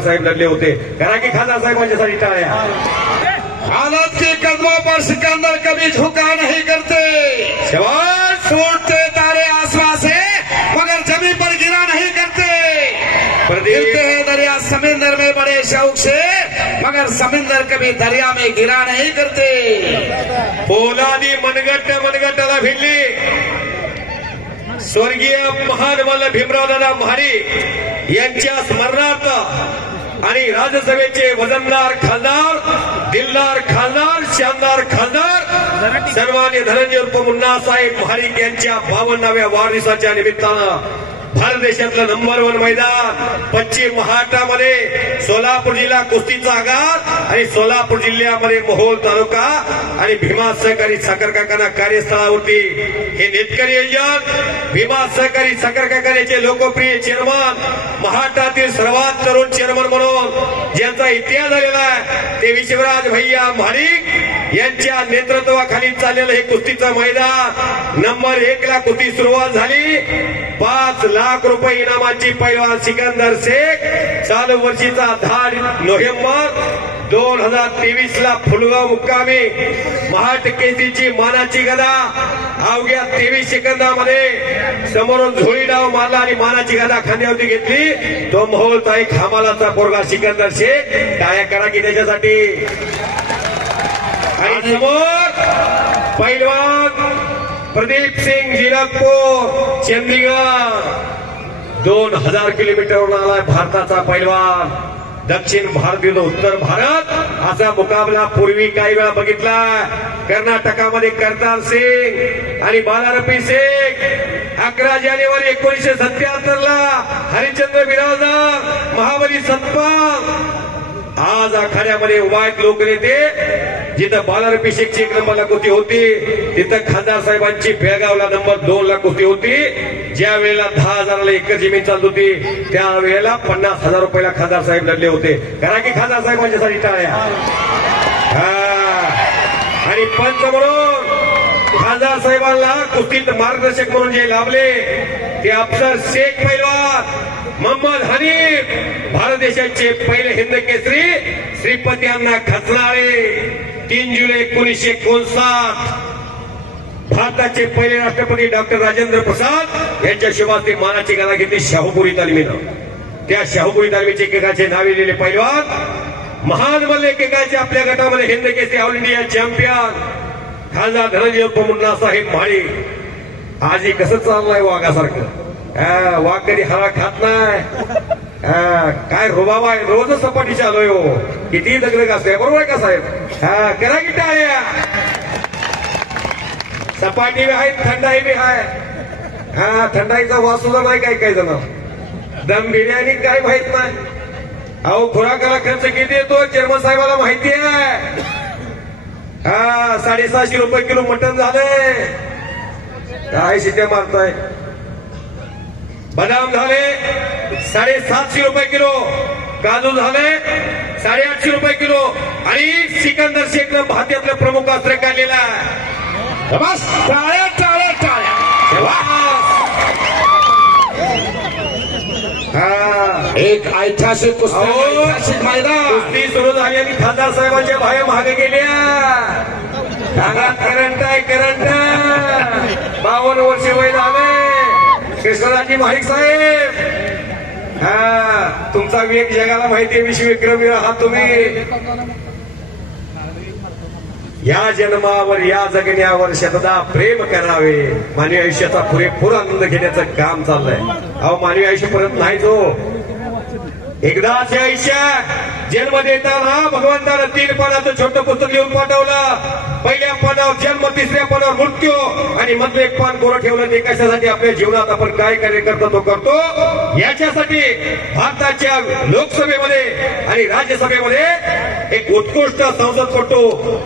साहेब लढले होते. करा की खासदार साहेबांच्यासाठी टाळ्या. हालत के कदमों पर सिकंदर कभी झुका नहीं करते. शाबाश. छोड़ते तारे आसमां से मगर जमीन पर गिरा नहीं करते. गिरते हैं दरिया समुद्र में बड़े शौक से मगर समुद्र कभी दरिया में गिरा नहीं करते. पोलादी मनगट्टाला भिडली. स्वर्गीय महान मल्ल भीमराव दादा महाडिक यांच्या स्मरणार्थ आणि राज्यसभेचे वजनदार खासदार, दिलदार खासदार, शानदार खासदार सन्माननीय धनंजय उर्फ मुन्नासाहेब महाडिक यांच्या 52व्या वाढदिवसाच्या निमित्तानं भारत देशातलं नंबर 1 मैदान पश्चिम महाराष्ट्रामध्ये सोलापूर जिल्हा कुस्तीचा आघात आणि सोलापूर जिल्ह्यामध्ये मोहोळ तालुका आणि भीमा सहकारी साखर कारखाना कार्यस्थळावरती हे नेटकरी योजना. भीमा सहकारी साखर कारखान्याचे लोकप्रिय चेअरमन, महाराष्ट्रातील सर्वात तरुण चेअरमन म्हणून ज्यांचा इतिहास झालेला आहे ते विश्वराज भैया महाडिक यांच्या नेतृत्वाखाली चाललेलं हे कुस्तीचं मैदान. नंबर 1 ला कुस्ती सुरुवात झाली. 5 लाख रुपये इनामाची पैलवान सिकंदर शेख. चालू वर्षीचा 10 नोव्हेंबर 2023 ला फुलगाव मुक्कामी महाराष्ट्र केसरीची मानाची गदा अवघ्या 23 सेकंदामध्ये समोरून झोळी डाव मारला आणि मानाची गदा खांद्यावरती घेतली. तो मोहोळ ताई खामालाचा पोरगा सिकंदर शेख. टाळ्या करा की त्याच्यासाठी. आणि समोर पैलवान प्रदीप सिंग जीरकपूर चंदीगड. 2000 किलोमीटरवरून आलाय भारताचा पैलवान. दक्षिण भारत विरुद्ध उत्तर भारत असा मुकाबला पूर्वी काही वेळा बघितला. कर्नाटकामध्ये करतार सिंग आणि बालारपी सिंग. 11 जानेवारी 1977 ला हरिश्चंद्र बिराजदार, महाबली सतपाल. आज आखाड्यामध्ये उभा आहेत लोकनेते. जिथं बालारपी शेखची 1 नंबरला कुस्ती होती तिथं खासदार साहेबांची बेळगावला नंबर 2 ला कुस्ती होती. ज्या वेळेला 10,000ला एकर जमीन चालत होती त्यावेळेला 50,000 रुपयाला खासदार साहेब लढले होते. करा की खासदार साहेबांच्यासाठी टाळ्या. आणि पंच म्हणून खासदार साहेबांना कुस्तीत मार्गदर्शक म्हणून जे लाभले ते अफसर शेख पैलवान मोहम्मद हनीफ. भारत देशाचे पहिले हिंद केसरी श्रीपती अण्णा खचनाळे. 3 जुलै 1959 भारताचे पहिले राष्ट्रपती डॉक्टर राजेंद्र प्रसाद यांच्या शुभास्ते मानाची गदा घेतली शाहूपुरी तालमीनं. त्या शाहूपुरी तालमीचे एकेकाचे नावे लिहिले पैलवान महान मल्ल एकेकाचे आपल्या गटामध्ये Hind Kesari all India champion खासदार धनंजय उर्फ मुन्नासाहेब महाडिक. आजही कसं चाललंय वाघासारखं. वाघ कधी हरा खात नाही. काय रुबाब आहे. रोज सपाटी चालू हो. किती दगदग असते. बरोबर आहे का साहेब. करा की टाळ्या. सपाटी बी आहे, थंडाई बी आहे. थंडाईचा वास सुद्धा नाही काही जण. दम बिर्याणी काय माहित नाही. अहो खुराकाला खर्च किती येतो चेअरमन साहेबाला माहिती आहे. 750 रुपये किलो मटण झालंय. काय शिट्या मारताय. बदाम झाले 750 रुपये किलो. काजू झाले 850 रुपये किलो. आणि सिकंदर शेखनं भारतातलं प्रमुख अस्त्र काढलेला आहे. बस टाळ्या टाळ्या टाळ्या. एक ऐतिहासिक कुस्ती मैदान. कुस्ती सुरू झाली आणि खासदार साहेबांच्या बाहेर मागे गेल्या. करंट आहे करंट. 52 वर्षे वय झाले. कृष्णराजी महाडिक साहेब. तुमचा वेग जगाला माहितीये. विश्वविक्रमी आहात तुम्ही. या जन्मावर या जगण्यावर शतदा प्रेम करावे. मानवी आयुष्याचा पुरेपूर आनंद घेण्याचं काम चाललंय. अहो मानवी आयुष्य परत नाहीच हो. एकदाच या आयुष्यात जन्म देताना भगवंतानं 3 पानाचं छोटं पुस्तक लिहून पाठवलं. पहिल्या पानावर जन्म, तिसऱ्या पानावर मृत्यू आणि मधलं 1 पान कोरं ठेवलं. ते कशासाठी आपल्या जीवनात आपण काय कार्य करतो तो करतो याच्यासाठी भारताच्या लोकसभेमध्ये आणि राज्यसभेमध्ये एक उत्कृष्ट संसदपटू,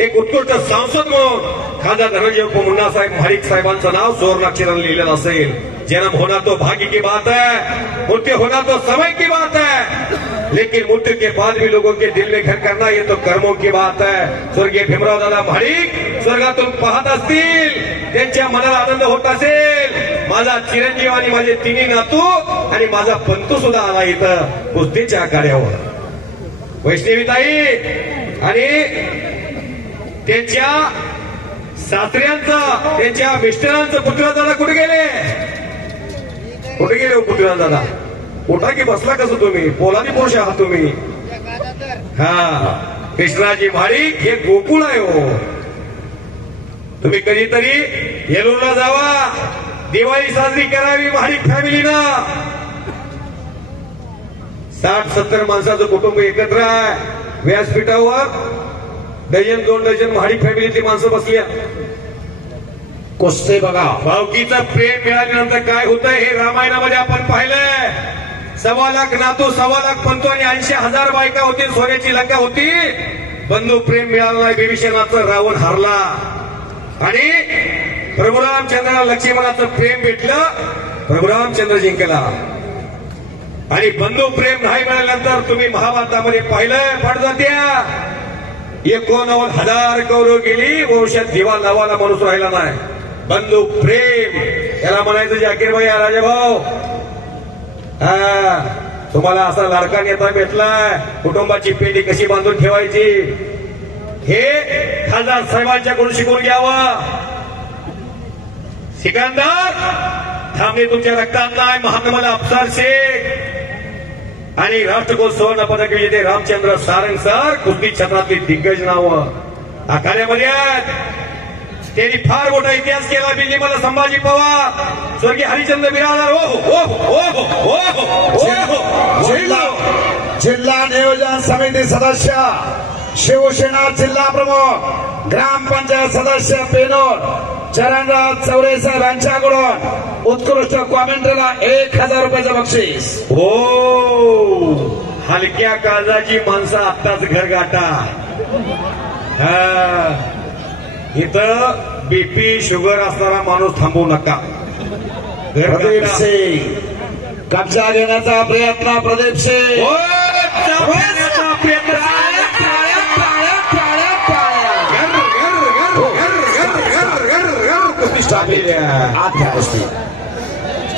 एक उत्कृष्ट सांसद म्हणून खासदार धनंजय मुन्नासाहेब महाडिक साहेबांचं नाव सुवर्णाक्षराने लिहिलेलं असेल. जन्म होना तो भाग्य की बात है, मृत्यु होना तो समय की बात है, लेकिन मृत्यु के बाद भी लोगों के दिल में घर करना ये तो कर्मों की बात है. स्वर्गीय भीमराव दादा महाडिक स्वर्गातून पाहत असतील, त्यांच्या मनाला आनंद होत असेल माझा चिरंजीव आणि माझे तिन्ही नातू आणि माझा पंतू सुद्धा आला इथं कुस्तीच्या आखाड्यावर. वैष्णवीताई आणि त्यांच्या सासऱ्यांचा त्यांच्या मिस्टरांचं पुत्र दादा कुठे गेले? कुठे गेले हो पुत्र दादा? उठा की बसला कसं तुम्ही? पोलादी पुरुष आहात तुम्ही. हा कृष्णाजी महाडिक हे गोकुळ आहे हो. तुम्ही कधीतरी येलूरला जावा, दिवाळी साजरी करावी महाडिक फॅमिलीनं. 60-70 माणसाचं कुटुंब एकत्र आहे व्यासपीठावर. डझन 2 डझन महाडिक फॅमिलीची माणसं बसली. कुस्ती बघा. भावकीचं प्रेम मिळाल्यानंतर काय होतं हे रामायणामध्ये आपण पाहिलंय. 1.25 लाख नातू, 1.25 लाख पंतू आणि 80,000 बायका होती. सोन्याची लंका होती. बंधू प्रेम मिळालं नाही. विभीषणाचं रावण हारला आणि प्रभू रामचंद्राला लक्ष्मणाचं प्रेम भेटलं. प्रभू रामचंद्र जिंकला. आणि बंधू प्रेम नाही मिळाल्यानंतर तुम्ही महाभारतामध्ये पाहिलंय पडजात्या 89,000 कौरव गेली. वंशात दिवा लावायला माणूस राहिला नाही. बंधू प्रेम याला म्हणायचं जाकीर भाई राजाभाऊ. तुम्हाला असा लाडका नेता भेटलाय. कुटुंबाची पेटी कशी बांधून ठेवायची हे खासदार साहेबांच्याकडून शिकून घ्यावं. सिकंदर थांबणे तुमच्या रक्तात नाही. महात्मा अफसर शेख आणि राष्ट्रकुल सुवर्ण पदक विजेते रामचंद्र सारंग सर कुस्ती क्षेत्रातली दिग्गज नावं आखाड्यामध्ये आहेत. त्यांनी फार मोठा इतिहास केला. बिल्ली मला संभाजी पवार, स्वर्गीय हरिचंद्र बिरादार. जिल्हा नियोजन समिती सदस्य, शिवसेना जिल्हा प्रमुख, ग्रामपंचायत सदस्य पेनोर चरणराज चौरे साहेब यांच्याकडून उत्कृष्ट कॉमेंट्रीला 1,000 रुपयाचं बक्षीस. हो हलक्या काळजाची माणसं आत्ताच घर गाठा. इथं बीपी शुगर असणारा माणूस थांबवू नका. प्रदीप सिंग कब्जा घेण्याचा प्रयत्न. प्रदीप सिंग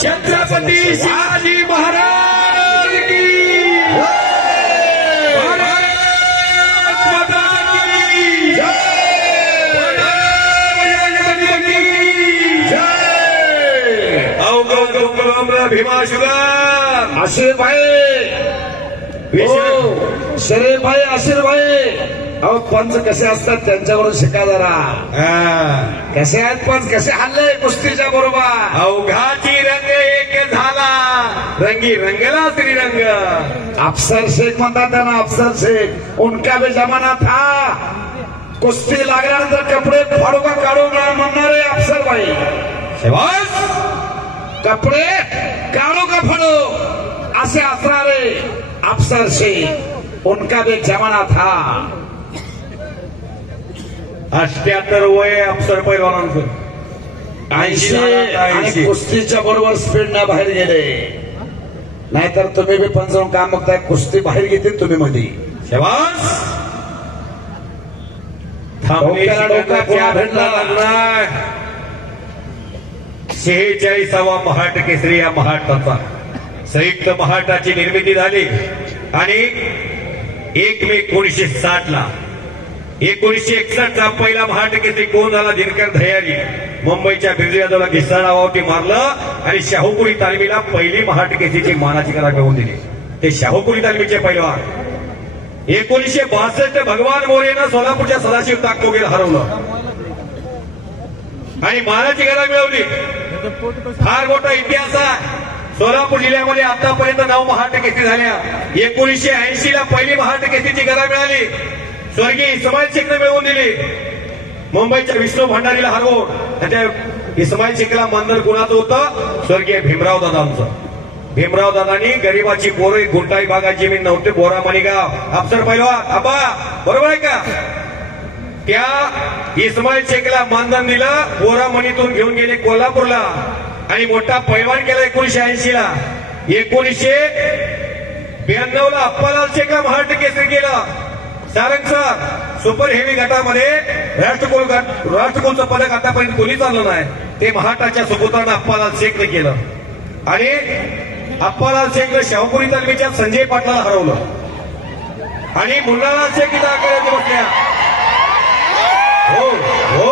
छत्रपती शिवाजी महाराज की भीमा शुगर. आशिर भाई, शरीफ भाई, आशिर भाई. अहो पंच कसे असतात त्यांच्याकडून शिका जरा. कसे आहेत पंच, कसे हल्ले कुस्तीच्या बरोबर. अवघाची रंग एक झाला, रंगी रंगला श्रीरंग. अफसर शेख म्हणतात त्यांना, अफसर शेख. उनका भी जमाना था. कुस्ती लागल्यानंतर कपडे फाडू का काढू म्हणणारे अफसर भाई. कपडे काढू का फाडू असे असणारे अफसर शेख. उनका भी जमाना था. 78 वय अफसर पैलवानांचं. 80 आणि कुस्तीच्या बरोबर स्पीड न बाहेर गेले. नाहीतर तुम्ही बी पंचावन्न काम बघताय. कुस्ती बाहेर घेतील तुम्ही मध्ये. शेवास भेटला लागलाय. 46वा महाराष्ट्र केसरी या महाराष्ट्राचा संयुक्त महाराष्ट्राची निर्मिती झाली आणि 1 मे 1960 ला 1961 चा पहिला महाराष्ट्र केसरी कोण झाला? दिनकर धैर्यानी. मुंबईच्या बिर्जू यादवला घिसाडा वावटी मारलं आणि शाहूपुरी तालमीला पहिली महाराष्ट्र केसरीची मानाची कला मिळवून दिली. ते शाहूपुरी तालमीचे पैलवान. 1962 भगवान मोरेनं सोलापूरच्या सदाशिव ताकमोगेला हरवलं आणि मानाची गदा मिळवली. फार मोठा इतिहास आहे. सोलापूर जिल्ह्यामध्ये आतापर्यंत 9 महाराष्ट्र केसरी झाल्या. 1980 ला पहिली महाराष्ट्र केसरीची गदा मिळाली. स्वर्गीय इस्माईल शेखनं मिळवून दिली. मुंबईच्या विष्णू भंडारीला हरवून. त्या इस्माईल शेखला मानधन कुणाचं होतं? स्वर्गीय भीमराव दादांचं. भीमराव दादांनी गरीबाची पोरं, एक गुंटाई भागाची जमीन नव्हते, बोरा मणिगाव. अफसर पैलवान आबा बरोबर आहे का? त्या इस्माईल शेखला मानधन दिलं. बोरा मणीतून घेऊन गेले कोल्हापूरला आणि मोठा पैलवान केला 1980 ला. 1992 ला अप्पालाल शेखला महाराष्ट्र केसरी केलं. सारंग सर सुपर हेवी गटामध्ये राष्ट्रकुलचं पदक आतापर्यंत कोणी चाललं नाही. ते महाटाच्या सुपुत्रानं अप्पालाल शेखने केलं आणि अप्पालाल शेखनं शाहूपुरी तालमीच्या संजय पाटलाला हरवलं आणि मुन्नालाल शेख इथं आकड्यात बसल्या. हो हो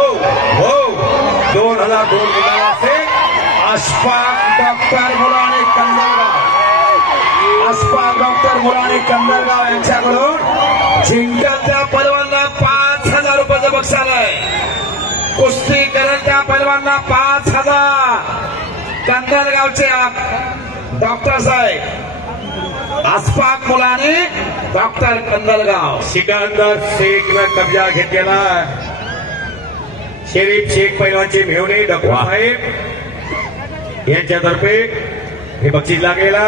हो 2002 मुन्नालाल शेख अशफाक डॉक्टर मुलानी कंदरगाव, अशफाक डॉक्टर मुलानी कंदरगाव यांच्याकडून जिंकल त्या पैलवानला 5,000 रुपयाचं बक्षीस आलंय. कुस्ती करेल त्या पैलवानला 5,000. कंदरगावचे डॉक्टर साहेब अशफाक मुलानी डॉक्टर कंदरगाव. सिकंदर शेखनं कब्जा घेतलेला. शरीफ शेख पैलवानचे मेहुणे डॉक्टर साहेब यांच्यातर्फे हे बक्षीस लागलेला.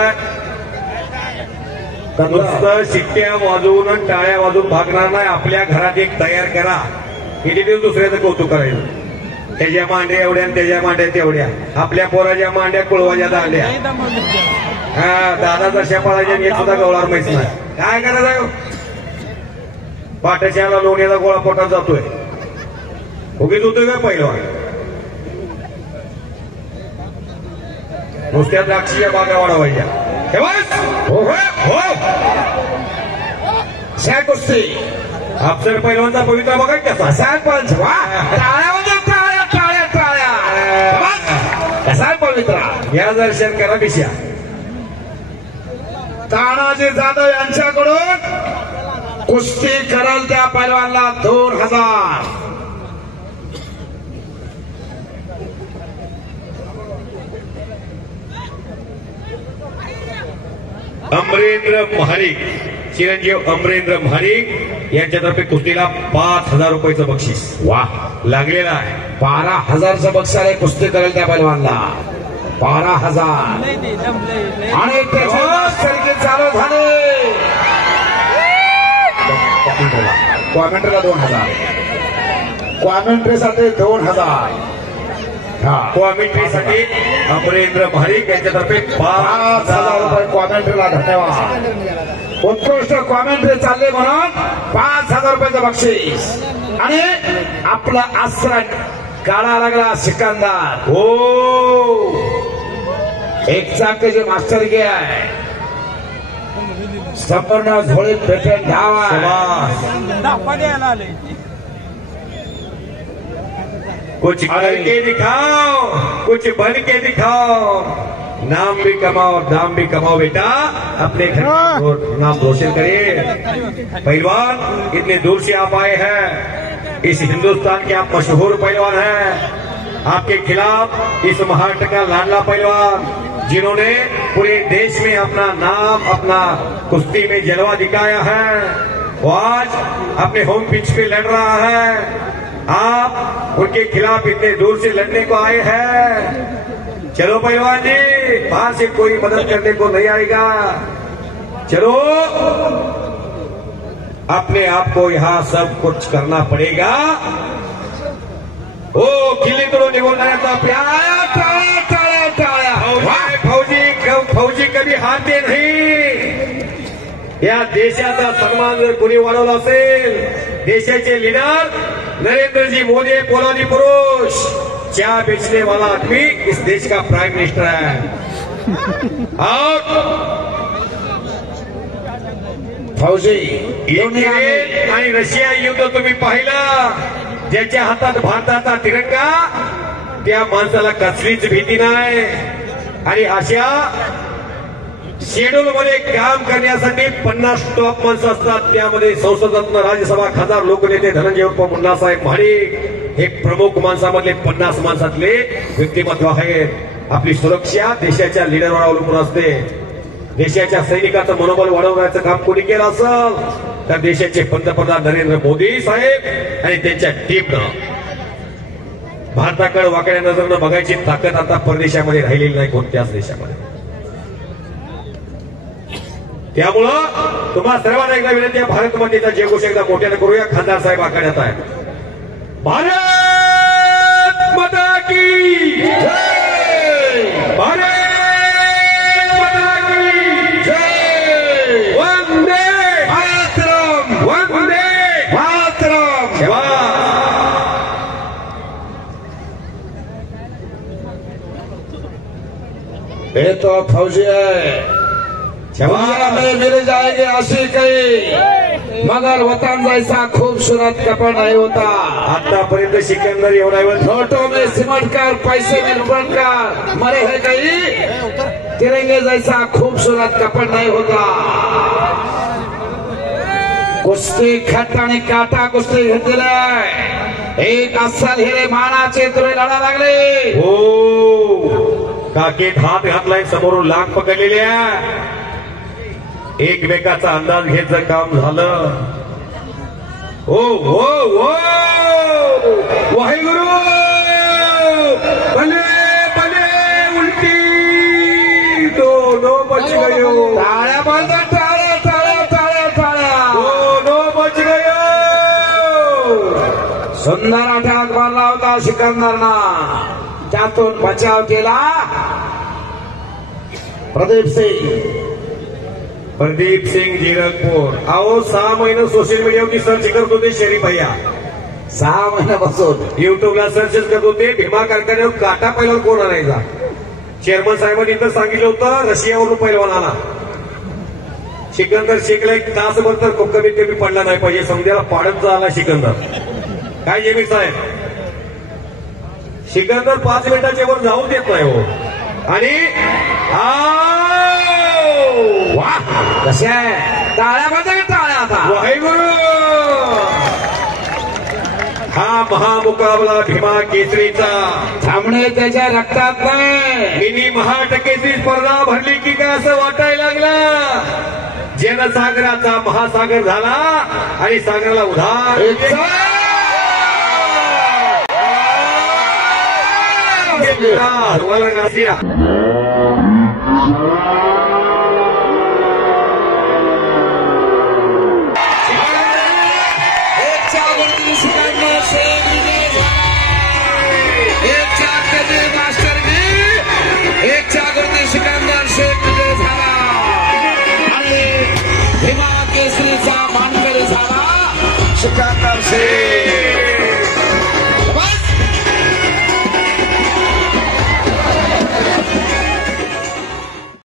नुसतं शिट्ट्या वाजवून आणि टाळ्या वाजवून भागणार नाही. आपल्या घरात एक तयार करा. किती दिवस दुसऱ्याचं कौतुक करायचं. त्याच्या मांड्या एवढ्या आणि त्याच्या मांड्या तेवढ्या. आपल्या पोराच्या मांड्या कुळवाच्या दांड्या. हा दादाचा शेपाळाच्या हे सुद्धा गवळार माहित नाही. काय करायचं पाट्याच्याला लोण्याचा गोळा पोटात जातोय. उगीच होतोय का पैलवान. नुसत्या द्राक्षीच्या बागा वाढवायच्या. हो हो शा कुस्ती अफसर पैलवानचा पवित्रा बघा कसा. सरपंच वा टाळ्या वाजवा, टाळ्या टाळ्या टाळ्या. बस कसा पवित्रा. या दर्शन करा दिशा. तानाजी जाधव यांच्याकडून कुस्ती कराल त्या पैलवानला 2,000. अमरेंद्र महाडिक, चिरंजीव अमरेंद्र महाडिक यांच्यातर्फे कुस्तीला 5,000 रुपयाचं बक्षीस वा लागलेलं आहे. 12,000चं बक्षीस आहे कुस्ती करेल त्या पैलवानला. 12,000 आणि त्याचे चालू झाले. कॉमेंट्रीला 2,000. कॉमेंट्रीसाठी 2,000. कॉमेंट्रीसाठी अमरेंद्र महाडिक यांच्यातर्फे 5,000 रुपये कॉमेंट्रीला. धन्यवाद. उत्कृष्ट कॉमेंट्री चालले म्हणून 5,000 रुपयाचं बक्षीस. आणि आपला आश्रय काढा लागला सिकंदर. हो एक चाकाचे मास्टर गे आहे. संपूर्ण झोळीत पेटंट घ्यावा. कुछ करके दिखाओ, कुछ बन के दिखाओ. नाम भी कमाओ, दाम भी कमाओ बेटा. अपने घर का नाम रोशन करिए. पहलवान इतने दूर से आप आए हैं. इस हिंदुस्तान के आप मशहूर पहलवान हैं. आपके खिलाफ इस महाराष्ट्र का लाडला पहलवान जिन्होंने पूरे देश में अपना नाम, अपना कुश्ती में जलवा दिखाया है, वो आज अपने होम पिच पे लड़ रहा है. आप उनके खिलाफ इतने दूर से लड़ने को आए हैं. चलो पहलवान जी, बाहर से कोई मदद करने को नहीं आएगा. चलो अपने आप को यहाँ सब कुछ करना पड़ेगा. ओ किल्ली तोडून निघून जाण्याचा टाळ्या टाळ्या टाळ्या टाळ्या. फौजी कधी हात दे नाही. या देशाचा सन्मान जर कोणी वाढवला असेल, देशाचे लीडर नरेंद्र जी मोदी पोलादी पुरुष, चाय बेचने वाला आदमी इस देश का प्राइम मिनिस्टर है. और फौजी युक्रेन आणि रशिया युद्ध तुम्ही पाहिलं. ज्याच्या हातात भारताचा तिरंगा त्या माणसाला कसलीच भीती नाही. आणि अशा शेड्यूल मध्ये काम करण्यासाठी 50 टॉप माणसं असतात. त्यामध्ये संसदातनं राज्यसभा खासदार लोकनेते धनंजय उर्फ मुन्नासाहेब महाडिक हे प्रमुख माणसामधले 50 माणसातले व्यक्तिमत्व आहेत. आपली सुरक्षा देशाच्या लीडरवर अवलंबून असते. देशाच्या सैनिकाचं मनोबल वाढवण्याचं काम कोणी केलं असेल तर देशाचे पंतप्रधान नरेंद्र मोदी साहेब आणि त्यांच्या टीमनं. भारताकडे वाकड्या नजरनं बघायची ताकद आता परदेशामध्ये राहिलेली नाही कोणत्याच देशामध्ये. त्यामुळं तुम्हा सर्वांना एकदा विनंती आहे, भारत मातेचा जयघोष एकदा मोठ्यानं करूया. खासदार साहेब आखाड्यात आहे. भारत माता की जय. भारत माता की जय. वंदे मातरम. वंदे मातरम. तो फौजी है दुनिया में मिल जाएंगे आशिक मगर वतन जैसा खूबसूरत कपड़ा नहीं होता। आतापर्यंत सिकंदर एवढा फोटो में सिमट कर पैसे में लुढ़क कर मरे है कहीं तिरंगे जैसा खूबसूरत कपड़ा नहीं होता। कुस्ती खट आणि काटा कुस्ती घेतलेला एक अस्सल हिरे मानाचे तुरे लढा लागले। हो काकेत हात घातलाय समोरून लाग पकडलेल्या एकमेकाचा अंदाज घ्यायचं काम झालं। ओ हो हो वाहेगुरु भले भले उलटी दोनों बच गए हो। टाळ्या बोलतात टाळ्या टाळ्या टाळ्या टाळ्या दोनों बच गए सुंदर अटॅक मारला होता सिकंदरना त्यातून बचाव केला प्रदीप सिंग जीरकपूर। अहो 6 महिने सोशल मीडियावरती सर्च करत होते शरीफ भैया 6 महिन्यापासून युट्यूबला सर्च करत होते भीमा कारखान्यावर काटा पहिला कोण आणायचा। चेअरमन साहेबांनी तर सांगितलं होतं रशियावरून पहिलवान आला। सिकंदर शेखला एक तासभर तर कमीत कमी पडला नाही पाहिजे समजायला पाडत झाला सिकंदर। काय जेबीर साहेब सिकंदर 5 मिनिटाच्या वर जाऊ देत नाही हो। आणि कशा टाळ्या बद्दल टाळ्या आता वाहेगुरु हा महामुकाबला भीमा केसरीचा थांबणे त्याच्या रक्तात नाही। मिनी महाटकेची स्पर्धा भरली की काय असं वाटायला लागलं। जनसागराचा महासागर झाला आणि सागराला उधार सिकंदर शेख विजय झाला आणि भीमा केसरीचा मानकरी झाला सिकंदर